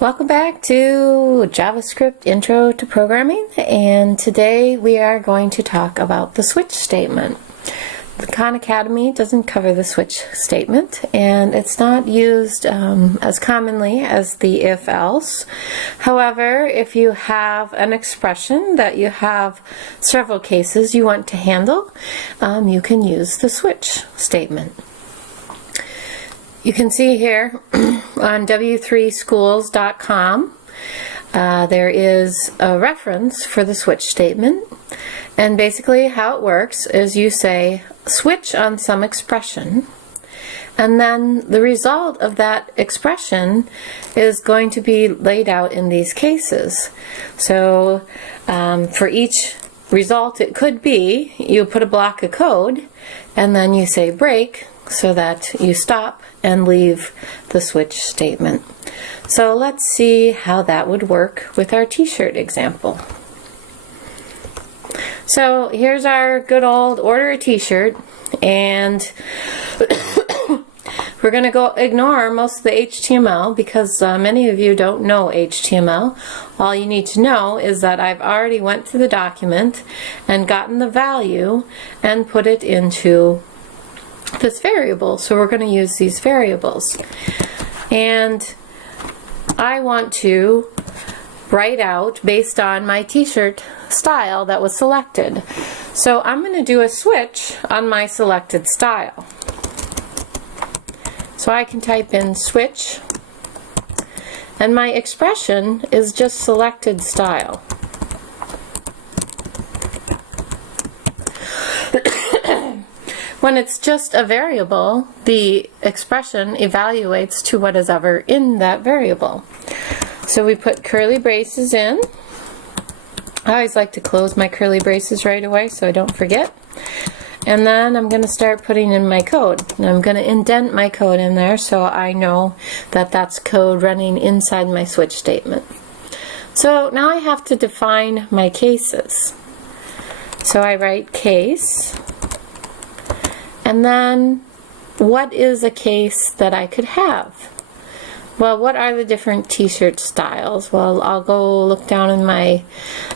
Welcome back to JavaScript Intro to Programming, and today we are going to talk about the switch statement. The Khan Academy doesn't cover the switch statement, and it's not used as commonly as the if-else. However, if you have an expression that you have several cases you want to handle, you can use the switch statement. You can see here on w3schools.com there is a reference for the switch statement, and basically how it works is you say switch on some expression, and then the result of that expression is going to be laid out in these cases. So for each result, it could be you put a block of code and then you say break so that you stop and leave the switch statement. So let's see how that would work with our t-shirt example. So here's our good old order a t-shirt, and we're going to go ignore most of the HTML because many of you don't know HTML. All you need to know is that I've already went through the document and gotten the value and put it into this variable. So we're going to use these variables, and I want to write out based on my t-shirt style that was selected. So I'm going to do a switch on my selected style. So I can type in switch, and my expression is just selected style. When it's just a variable, the expression evaluates to what is ever in that variable. So we put curly braces in. I always like to close my curly braces right away so I don't forget. And then I'm going to start putting in my code. And I'm going to indent my code in there so I know that that's code running inside my switch statement. So now I have to define my cases. So I write case. And then, what is a case that I could have? Well, what are the different t-shirt styles? Well, I'll go look down in my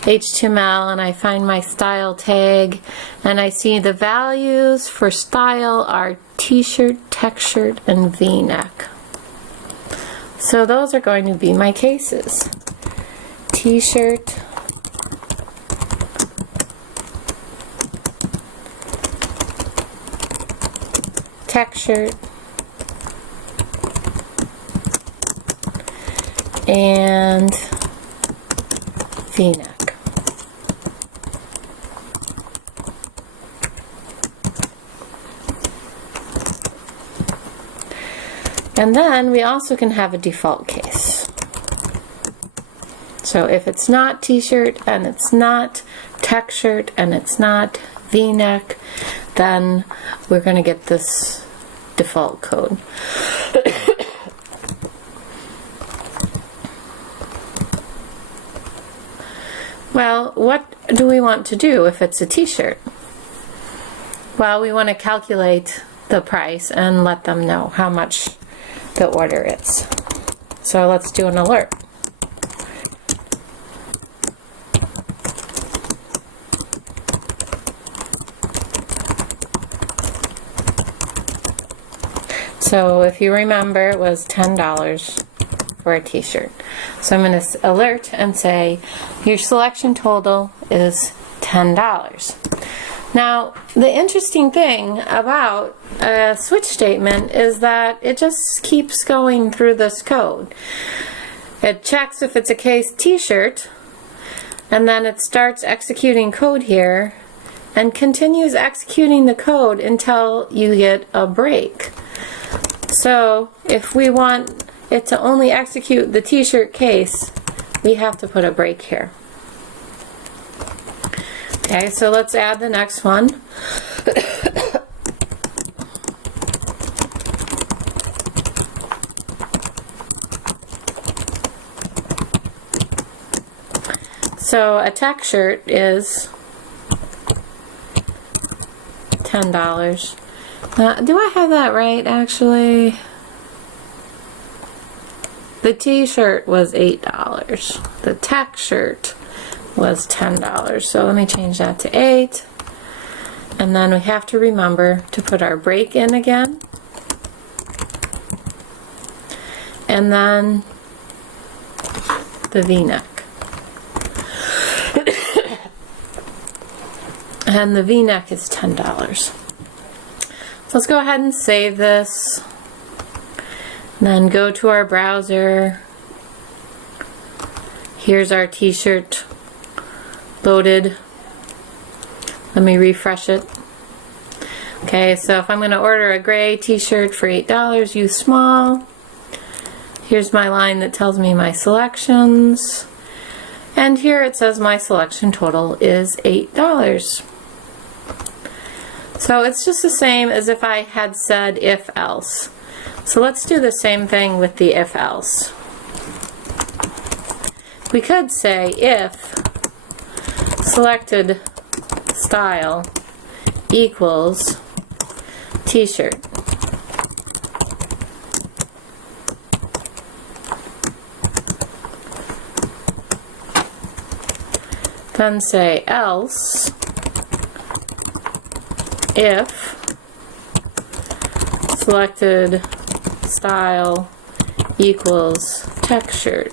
HTML and I find my style tag, and I see the values for style are t-shirt, tech shirt, and v-neck. So those are going to be my cases. T-shirt, tech shirt, and v-neck. And then we also can have a default case. So if it's not t-shirt and it's not tech shirt and it's not v-neck, then we're going to get this default code. Well, what do we want to do if it's a t-shirt? Well, we want to calculate the price and let them know how much the order is. So let's do an alert. So if you remember, it was $10 for a t-shirt. So I'm going to alert and say your selection total is $10. Now, the interesting thing about a switch statement is that it just keeps going through this code. It checks if it's a case t-shirt, and then it starts executing code here and continues executing the code until you get a break. So if we want it to only execute the t-shirt case, we have to put a break here. Okay, so let's add the next one. So a tech shirt is $10. Do I have that right, actually? the t-shirt was $8. The tech shirt was $10. So let me change that to 8. And then we have to remember to put our break in again. And then the V-neck. And the V-neck is $10. So let's go ahead and save this. And then go to our browser. Here's our t-shirt loaded. Let me refresh it. Okay, so if I'm going to order a gray t-shirt for $8, use small. Here's my line that tells me my selections. And here it says my selection total is $8. So it's just the same as if I had said if else. So let's do the same thing with the if else. We could say if selected style equals t-shirt. Then say else if selected style equals tech shirt.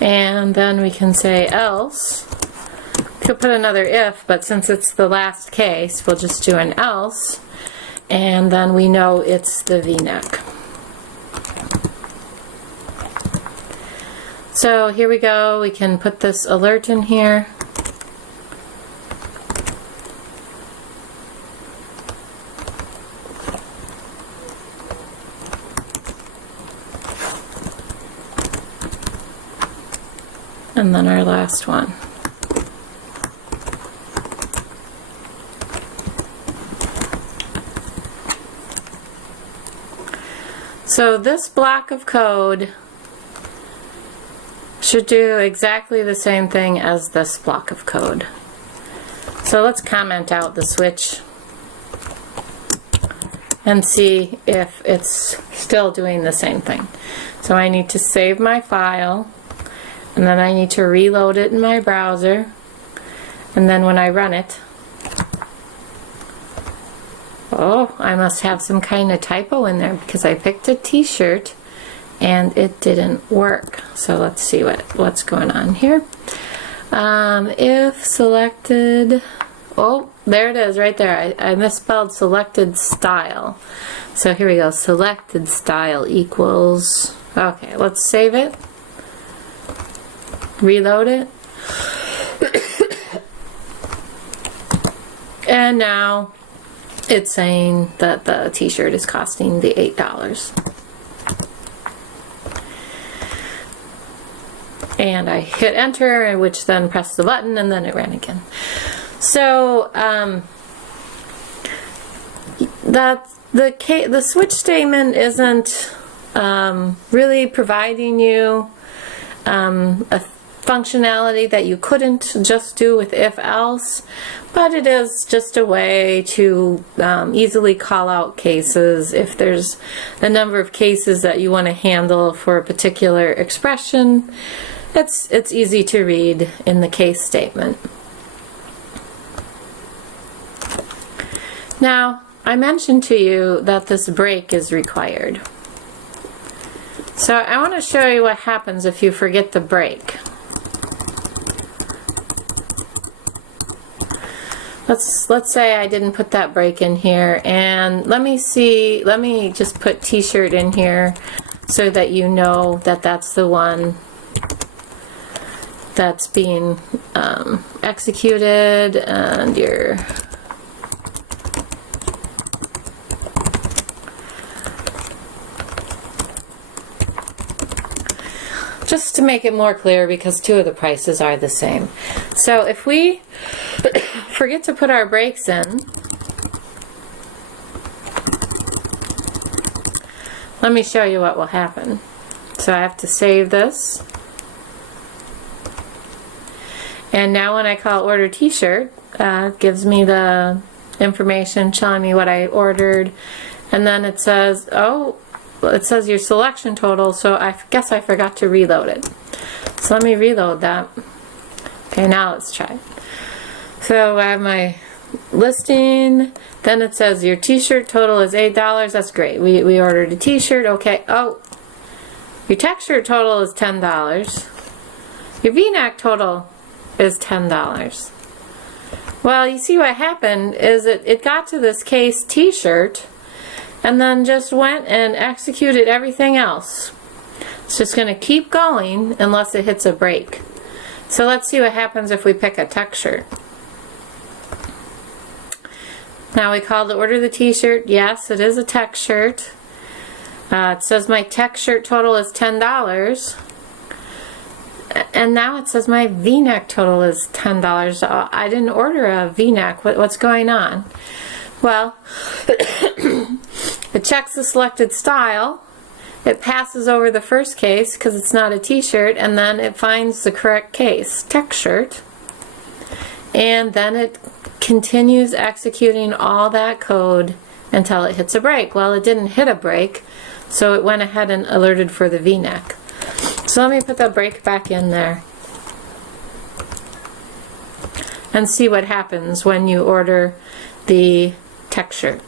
And then we can say else. We could put another if, but since it's the last case, we'll just do an else. And then we know it's the V-neck. So here we go. We can put this alert in here. And then our last one. So this block of code should do exactly the same thing as this block of code. So let's comment out the switch and see if it's still doing the same thing. So I need to save my file, and then I need to reload it in my browser, and then when I run it, oh, I must have some kind of typo in there because I picked a t-shirt and it didn't work. So let's see what's going on here. If selected, oh, there it is right there. I misspelled selected style. So here we go, selected style equals, okay, let's save it, reload it, and now it's saying that the t-shirt is costing the $8. And I hit enter, which then pressed the button, and then it ran again. So the switch statement isn't really providing you a functionality that you couldn't just do with if else, but it is just a way to easily call out cases if there's a number of cases that you want to handle for a particular expression. It's easy to read in the case statement. Now, I mentioned to you that this break is required. So I want to show you what happens if you forget the break. Let's say I didn't put that break in here, and let me just put t-shirt in here so that you know that that's the one that's being executed, and you're just to make it more clear, because two of the prices are the same. So if we forget to put our breaks in, let me show you what will happen. So I have to save this, And now when I call order t-shirt, it gives me the information showing me what I ordered. And then it says, oh, it says your selection total, so I guess I forgot to reload it. So let me reload that. Okay, now let's try. So I have my listing, then it says your t-shirt total is $8. That's great. We ordered a t-shirt. Okay. Oh, your tech shirt total is $10. Your v-neck total is $10. Well, you see what happened is it got to this case t-shirt and then just went and executed everything else. It's just going to keep going unless it hits a break. So let's see what happens if we pick a tech shirt. Now we call to order the t-shirt. Yes, it is a tech shirt. It says my tech shirt total is $10. And now it says my v-neck total is $10. I didn't order a v-neck. What's going on? Well, it checks the selected style. It passes over the first case because it's not a t-shirt, and then it finds the correct case, tech shirt, and then it continues executing all that code until it hits a break. Well, it didn't hit a break, so it went ahead and alerted for the v-neck. So let me put the break back in there and see what happens when you order the tech shirt.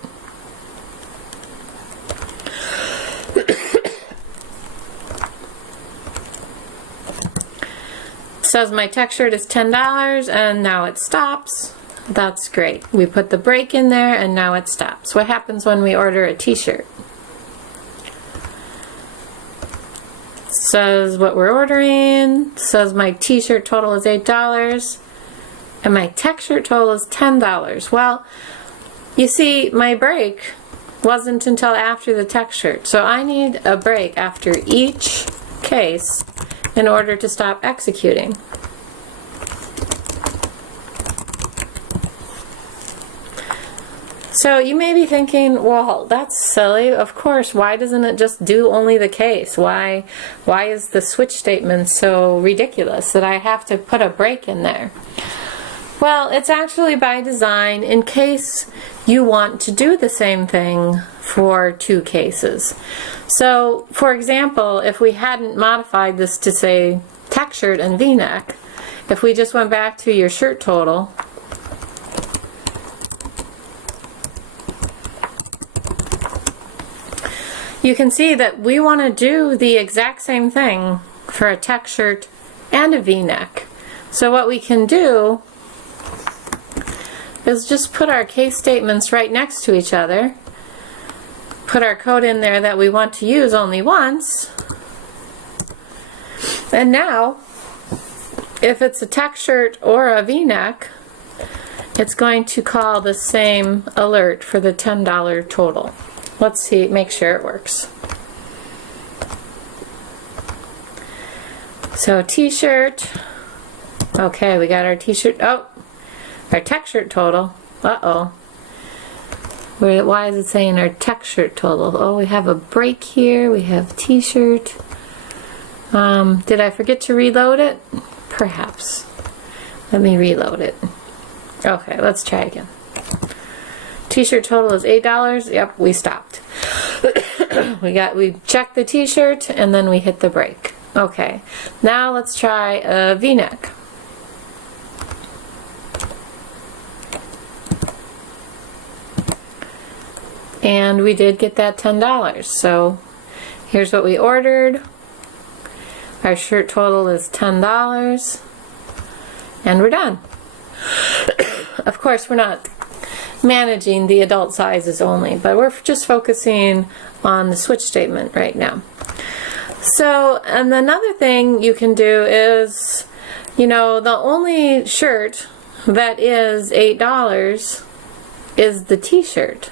Says my tech shirt is $10 and now it stops. That's great. We put the break in there and now it stops. What happens when we order a t-shirt? Says what we're ordering. Says my t-shirt total is $8 and my tech shirt total is $10. Well, you see, my break wasn't until after the tech shirt. So I need a break after each case in order to stop executing. So you may be thinking, well, that's silly. Of course, why doesn't it just do only the case? Why is the switch statement so ridiculous that I have to put a break in there? Well, it's actually by design in case you want to do the same thing for two cases. So, for example, if we hadn't modified this to say tech shirt and v-neck, if we just went back to your shirt total, you can see that we want to do the exact same thing for a tech shirt and a v-neck. So what we can do is just put our case statements right next to each other, put our code in there that we want to use only once, and now if it's a tech shirt or a v-neck, it's going to call the same alert for the $10 total. Let's see, make sure it works. So t-shirt, okay, we got our t-shirt, oh, our tech shirt total, uh-oh. Why is it saying our tech shirt total? Oh, we have a break here, we have t-shirt. Did I forget to reload it? Perhaps. Let me reload it. Okay, let's try again. T-shirt total is $8. Yep, we stopped. we checked the t-shirt and then we hit the break. Okay, now let's try a v-neck. And we did get that $10. So here's what we ordered. Our shirt total is $10. And we're done. Of course, we're not managing the adult sizes only, but we're just focusing on the switch statement right now. So, and another thing you can do is, you know, the only shirt that is $8 is the t-shirt.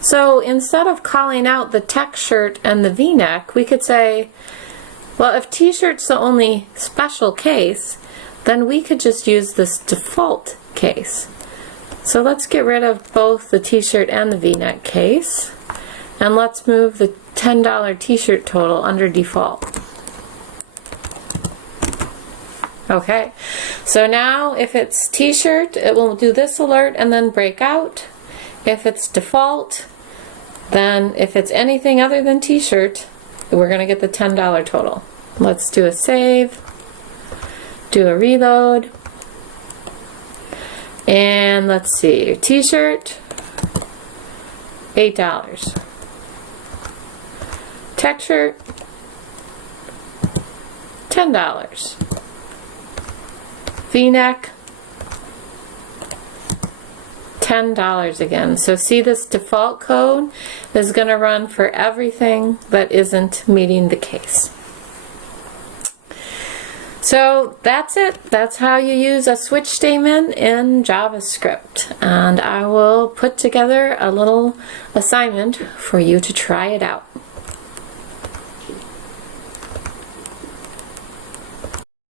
So instead of calling out the tech shirt and the v-neck, we could say, well, if t-shirt's the only special case, then we could just use this default case. So let's get rid of both the t-shirt and the v-neck case, and let's move the $10 t-shirt total under default. Okay, so now if it's t-shirt, it will do this alert and then break out. If it's default, then if it's anything other than t-shirt, we're going to get the $10 total. Let's do a save, do a reload, and let's see, t-shirt, $8. Tech shirt, $10. V-neck, $10 again. So see, this default code is going to run for everything that isn't meeting the case. So that's it. That's how you use a switch statement in JavaScript. And I will put together a little assignment for you to try it out.